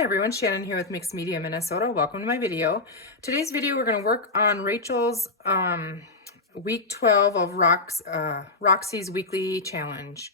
Hi everyone, Shannon here with Mixed Media Minnesota. Welcome to my video. Today's video we're going to work on Rachel's week 12 of Roxy's weekly challenge.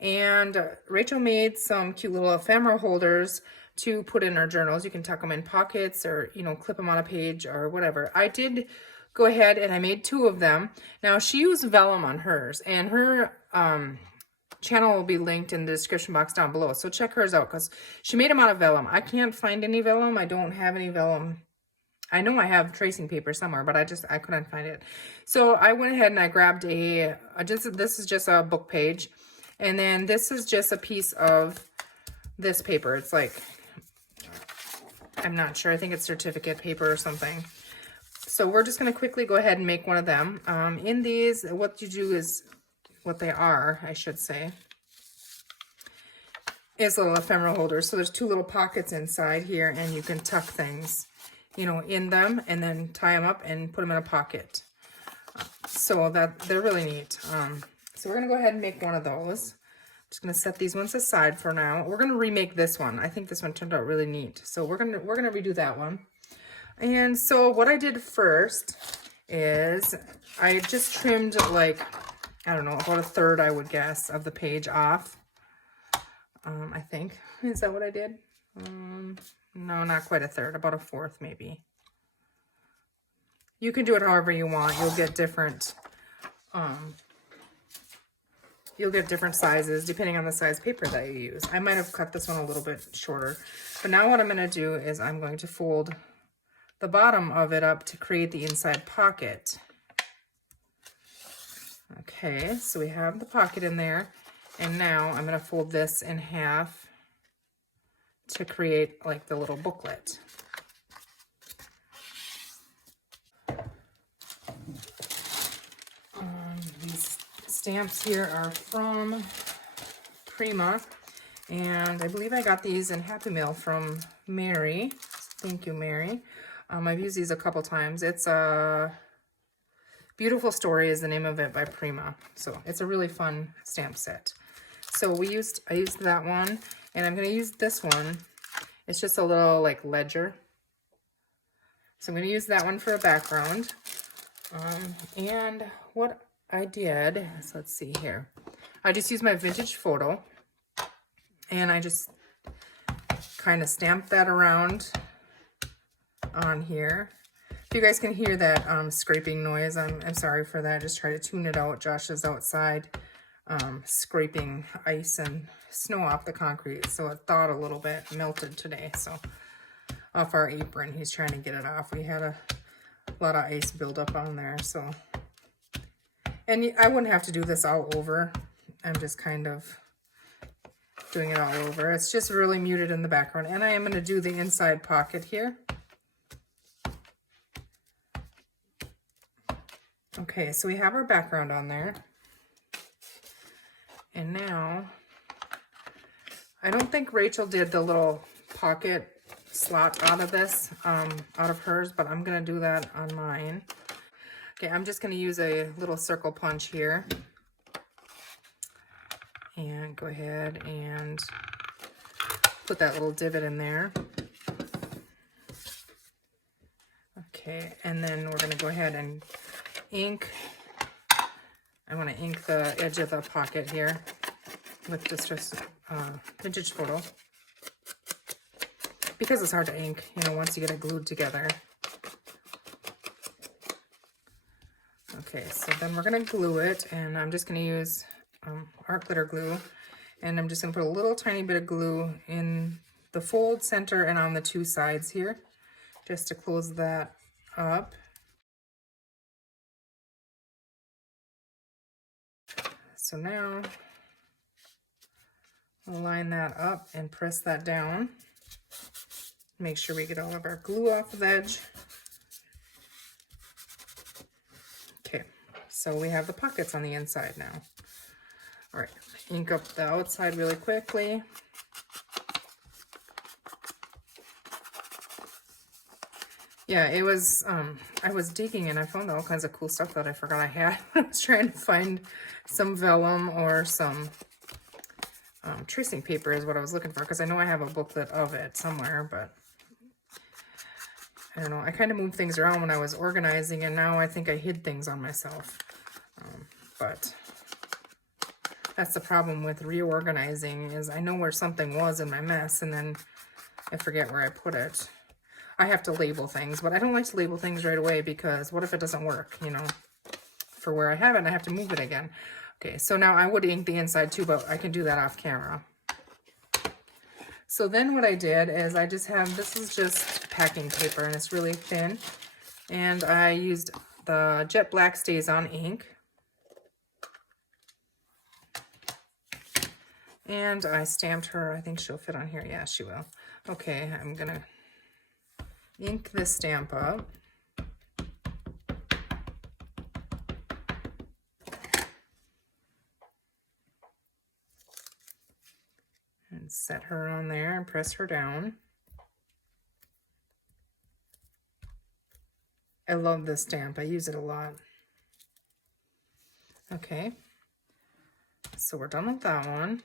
And Rachel made some cute little ephemera holders to put in our journals. You can tuck them in pockets or, clip them on a page or whatever. I did go ahead and I made 2 of them. Now she used vellum on hers, and her channel will be linked in the description box down below, so check hers out because she made them out of vellum. I can't find any vellum. I don't have any vellum. I know I have tracing paper somewhere, but I couldn't find it. So I went ahead and I grabbed this is just a book page, and then this is just a piece of this paper. It's like, I'm not sure, I think it's certificate paper or something. So we're just going to quickly go ahead and make one of them. In these, what you do is, what they are, I should say, is little ephemera holders. So there's 2 little pockets inside here, and you can tuck things, in them, and then tie them up and put them in a pocket. So that they're really neat. So we're gonna go ahead and make one of those. Just gonna set these ones aside for now. We're gonna remake this one. I think this one turned out really neat. So we're gonna redo that one. And so what I did first is I just trimmed, like, I don't know, about 1/3, I would guess, of the page off. I think. Is that what I did? No, not quite 1/3, about 1/4 maybe. You can do it however you want. You'll get different sizes depending on the size paper that you use. I might have cut this one a little bit shorter. But now what I'm going to do is I'm going to fold the bottom of it up to create the inside pocket. Okay, so we have the pocket in there, and now I'm going to fold this in half to create like the little booklet. These stamps here are from Prima, and I believe I got these in Happy Mail from Mary. Thank you, Mary. I've used these a couple times. It's a Beautiful Story is the name of it by Prima. So it's a really fun stamp set. So I used that one, and I'm going to use this one. It's just a little like ledger. So I'm going to use that one for a background. And what I did is, let's see here. I just used my vintage photo, and I just kind of stamped that around on here. If you guys can hear that scraping noise, I'm sorry for that. Just try to tune it out. Josh is outside scraping ice and snow off the concrete, so it thawed a little bit, melted today. So off our apron, he's trying to get it off. We had a lot of ice build up on there. So, and I wouldn't have to do this all over. I'm just kind of doing it all over. It's just really muted in the background, and I am going to do the inside pocket here. Okay, so we have our background on there. And now, I don't think Rachel did the little pocket slot out of this, out of hers, but I'm going to do that on mine. Okay, I'm just going to use a little circle punch here. And go ahead and put that little divot in there. Okay, and then we're going to go ahead and ink. I want to ink the edge of the pocket here with just vintage photo, because it's hard to ink, once you get it glued together. Okay, so then we're going to glue it, and I'm just going to use art glitter glue, and I'm just going to put a little tiny bit of glue in the fold center and on the 2 sides here, just to close that up. So now we'll line that up and press that down. Make sure we get all of our glue off the edge. Okay, so we have the pockets on the inside now. All right, ink up the outside really quickly. Yeah, it was, I was digging and I found all kinds of cool stuff that I forgot I had. I was trying to find some vellum or some tracing paper is what I was looking for, because I know I have a booklet of it somewhere, but I don't know. I kind of moved things around when I was organizing, and now I think I hid things on myself. But that's the problem with reorganizing, is I know where something was in my mess, and then I forget where I put it. I have to label things, but I don't like to label things right away, because what if it doesn't work, you know, for where I have it, and I have to move it again. Okay, so now I would ink the inside too, but I can do that off camera. So then what I did is I just have, this is just packing paper, and it's really thin. And I used the Jet Black Stays On ink. And I stamped her. I think she'll fit on here. Yeah, she will. Okay, I'm going to ink this stamp up. And set her on there and press her down. I love this stamp. I use it a lot. Okay, so we're done with that one.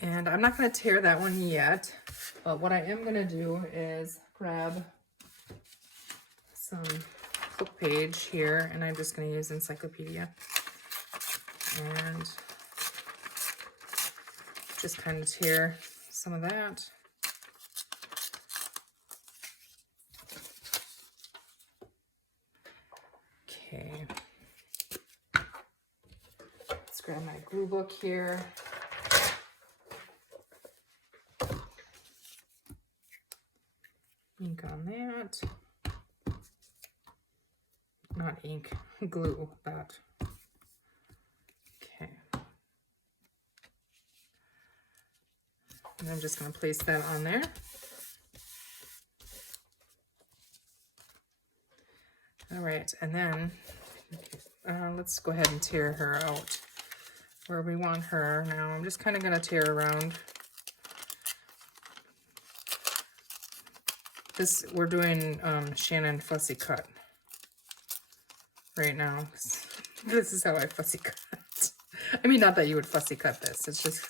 And I'm not going to tear that one yet, but what I am going to do is grab some flip page here, and I'm just going to use Encyclopedia and just kind of tear some of that. Okay, let's grab my glue book here. Ink on that. Not ink, glue that. Okay. And I'm just going to place that on there. All right, and then let's go ahead and tear her out where we want her. Now I'm just kind of going to tear around. This, we're doing Shannon fussy cut right now. This is how I fussy cut. I mean, not that you would fussy cut this. It's just,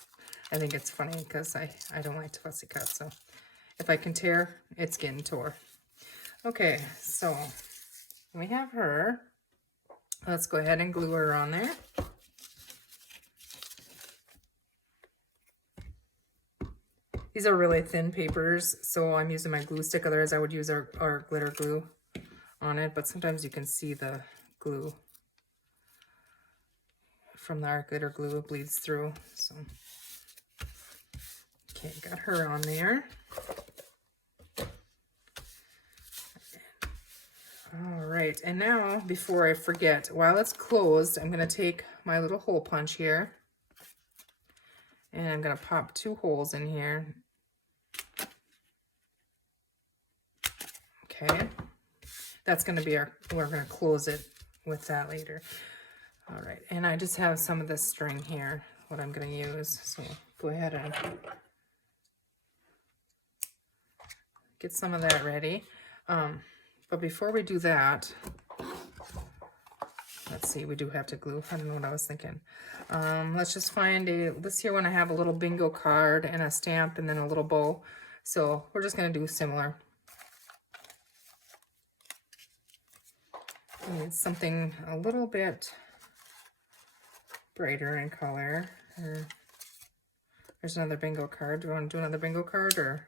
I think it's funny because I don't like to fussy cut. So if I can tear, it's getting tore. Okay, so we have her. Let's go ahead and glue her on there. These are really thin papers, so I'm using my glue stick. Otherwise, I would use our glitter glue on it, but sometimes you can see the glue from the art glitter glue. It bleeds through. So, okay, got her on there. All right, and now, before I forget, while it's closed, I'm going to take my little hole punch here, and I'm going to pop 2 holes in here. Okay, that's going to be we're going to close it with that later. All right, and I just have some of this string here, what I'm going to use. So go ahead and get some of that ready. But before we do that, let's see, we do have to glue. I don't know what I was thinking. Let's just find this here one I have a little bingo card and a stamp and then a little bow. So we're just going to do similar. I need something a little bit brighter in color. There's another bingo card. Do you want to do another bingo card, or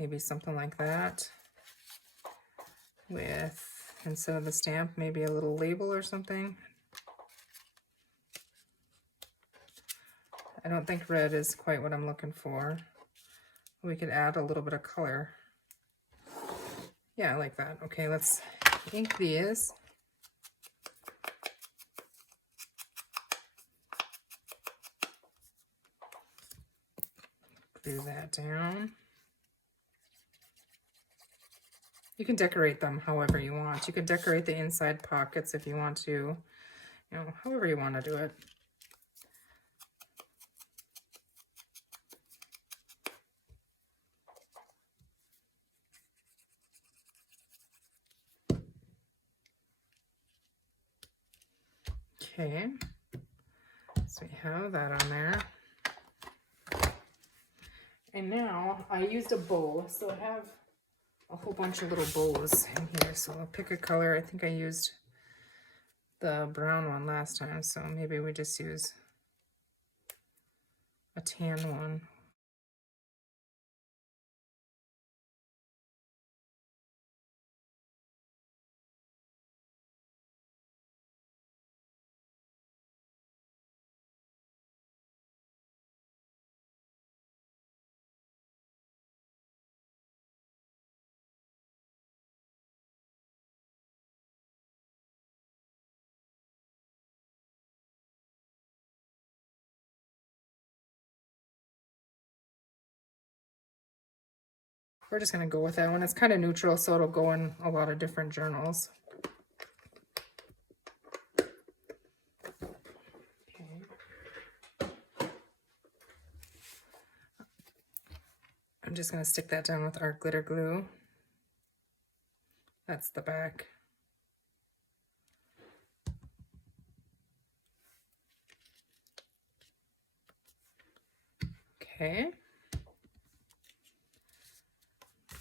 maybe something like that? With, instead of the stamp, maybe a little label or something. I don't think red is quite what I'm looking for. We could add a little bit of color. Yeah, I like that. Okay, let's ink these. Glue that down. You can decorate them however you want. You can decorate the inside pockets if you want to, you know, however you want to do it. Okay, so we have that on there. And now I used a bow, so I have a whole bunch of little bows in here. So I'll pick a color. I think I used the brown one last time, so maybe we just use a tan one. We're just going to go with that one. It's kind of neutral, so it'll go in a lot of different journals. Okay. I'm just going to stick that down with our glitter glue. That's the back. Okay.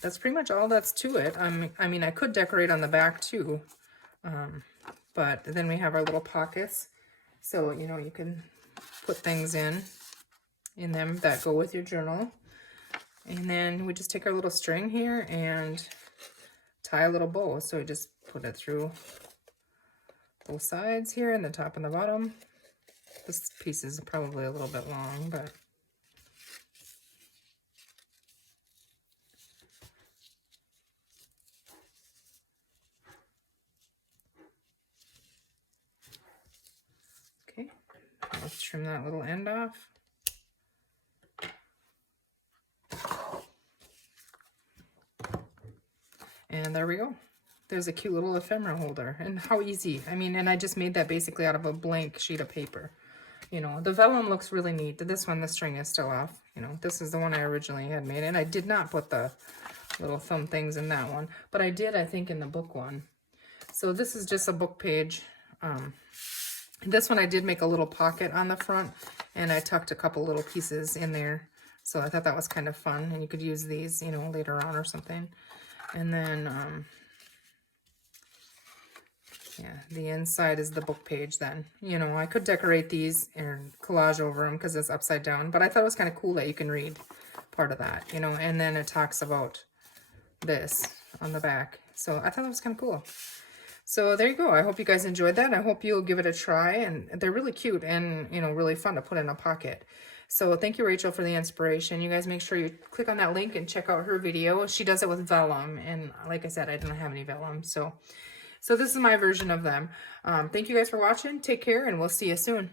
That's pretty much all that's to it. I mean, I could decorate on the back too, but then we have our little pockets. So, you know, you can put things in them that go with your journal. And then we just take our little string here and tie a little bow. So we just put it through both sides here and the top and the bottom. This piece is probably a little bit long, but okay. Let's trim that little end off. And there we go. There's a cute little ephemera holder. And how easy. I mean, and I just made that basically out of a blank sheet of paper. You know, the vellum looks really neat. This one, the string is still off. You know, this is the one I originally had made. And I did not put the little thumb things in that one. But I did, I think, in the book one. So this is just a book page. This one I did make a little pocket on the front. And I tucked a couple little pieces in there. So I thought that was kind of fun. And you could use these, you know, later on or something. And then, yeah, the inside is the book page then. You know, I could decorate these and collage over them because it's upside down. But I thought it was kind of cool that you can read part of that, you know. And then it talks about this on the back. So I thought that was kind of cool. So there you go. I hope you guys enjoyed that. I hope you'll give it a try. And they're really cute and, you know, really fun to put in a pocket. So thank you, Rachel, for the inspiration. You guys make sure you click on that link and check out her video. She does it with vellum. And like I said, I didn't have any vellum. So this is my version of them. Thank you guys for watching. Take care, and we'll see you soon.